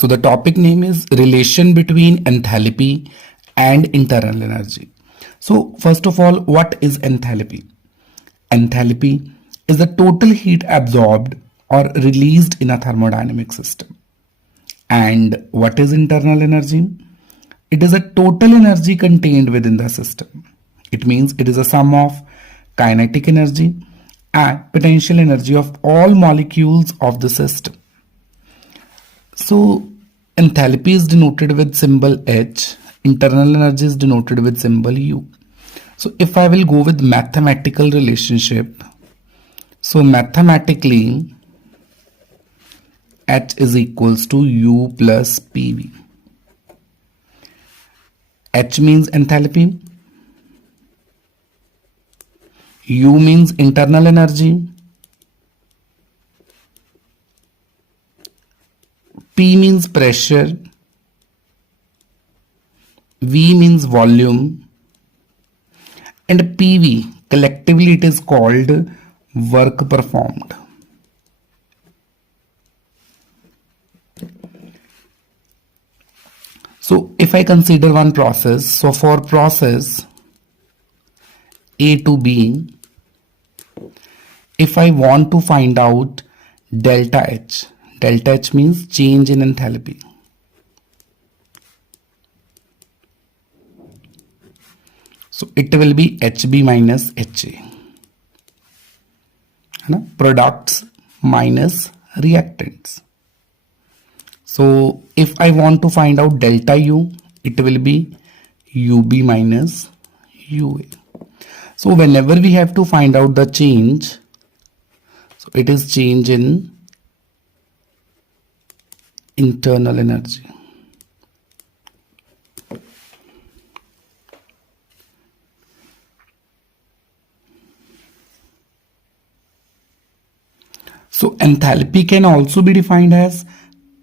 So the topic name is relation between enthalpy and internal energy. So first of all, what is enthalpy? Enthalpy is the total heat absorbed or released in a thermodynamic system. And what is internal energy? It is a total energy contained within the system. It means it is a sum of kinetic energy and potential energy of all molecules of the system. So enthalpy is denoted with symbol H, internal energy is denoted with symbol U. So if I will go with mathematical relationship, so mathematically H is equals to U plus PV. H means enthalpy, U means internal energy, P means pressure, V means volume, and PV, collectively it is called work performed. So if I consider one process, so for process A to B, if I want to find out delta H means change in enthalpy. So it will be HB minus HA. Products minus reactants. So if I want to find out delta U, it will be UB minus UA. So whenever we have to find out the change, so it is change in internal energy. So enthalpy can also be defined as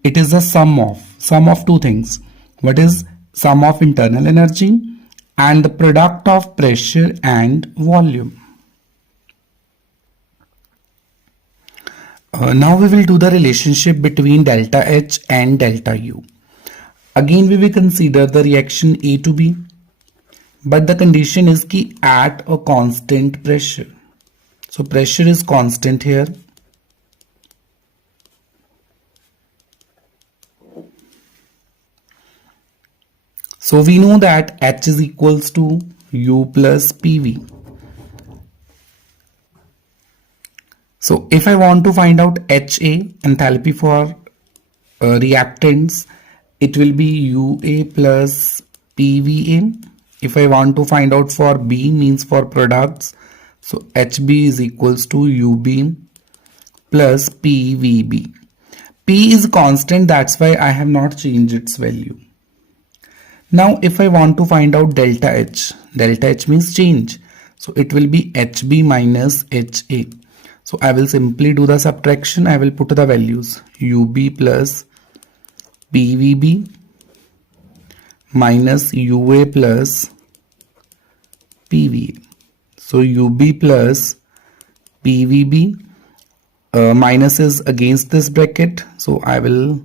it is a sum of two things. What is sum of internal energy and the product of pressure and volume. Now we will do the relationship between delta H and delta U. Again we will consider the reaction A to B, but the condition is ki at a constant pressure. So pressure is constant here. So we know that H is equals to U plus PV. So if I want to find out HA, enthalpy for reactants, it will be UA plus PVA. If I want to find out for B, means for products, so HB is equals to UB plus PVB. P is constant, that's why I have not changed its value. Now if I want to find out delta H means change. So it will be HB minus HA. So I will simply do the subtraction. I will put the values UB plus PVB minus UA plus PVA. So UB plus PVB, minus is against this bracket. So I will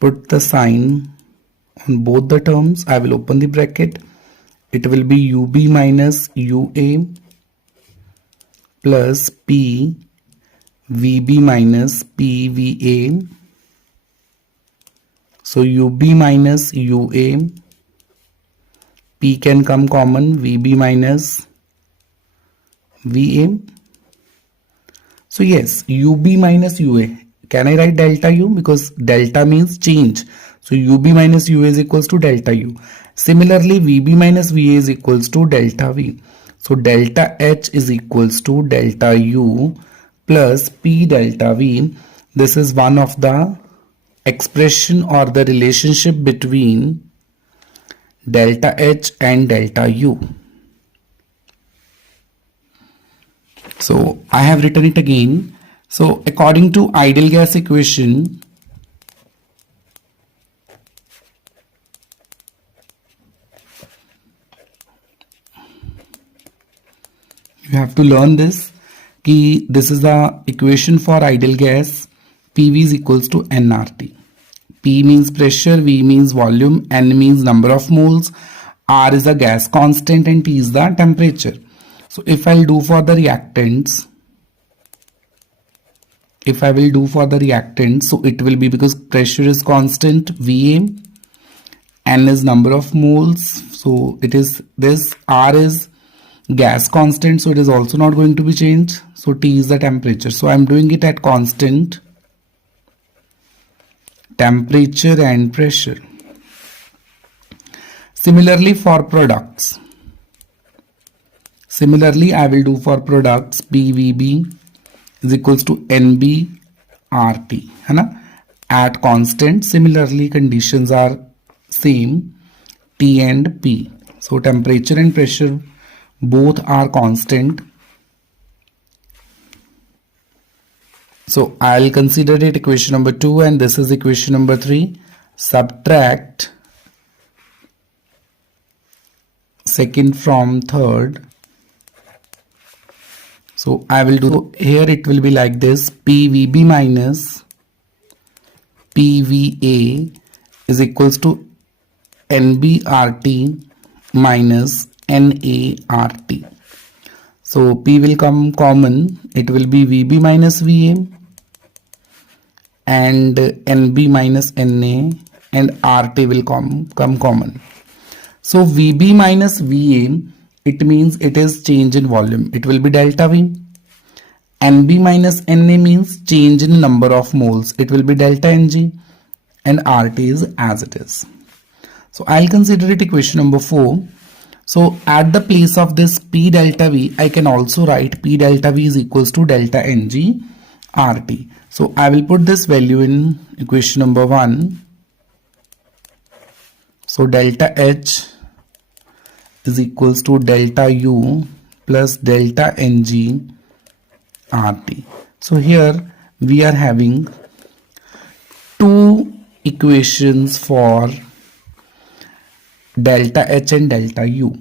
put the sign on both the terms. I will open the bracket. It will be UB minus UA plus PVB minus PVA. So UB minus UA, P can come common, VB minus VA. So yes, UB minus UA. Can I write delta U? Because delta means change. So UB minus UA is equals to delta U. Similarly, VB minus VA is equals to delta V. So delta H is equals to delta U plus P delta V. This is one of the expression or the relationship between delta H and delta U. So I have written it again. So according to ideal gas equation, you have to learn this. This is the equation for ideal gas. PV is equals to nRT. P means pressure, V means volume, N means number of moles, R is a gas constant, and T is the temperature. So if I'll do for the reactants, so it will be, because pressure is constant, Va, N is number of moles, so it is this, R is gas constant, so it is also not going to be changed. So T is the temperature. So I'm doing it at constant temperature and pressure. Similarly for products. Similarly, I will do for products PVB is equals to NBRT, है ना, at constant. Similarly, conditions are same, T and P. So temperature and pressure both are constant. So I'll consider it equation number 2, and this is equation number 3. Subtract second from third. So I will do, here it will be like this, PVB minus PVA is equals to NBRT minus NART. So P will come common, it will be VB minus VA and NB minus NA, and RT will come common. So VB minus VA, it means it is change in volume, it will be delta V. NB minus NA means change in number of moles, it will be delta NG, and RT is as it is. So I'll consider it equation number 4. So at the place of this P delta V, I can also write P delta V is equals to delta NG RT. So I will put this value in equation number 1. So delta H is equals to delta U plus delta NG RT. So here we are having two equations for delta H and delta U.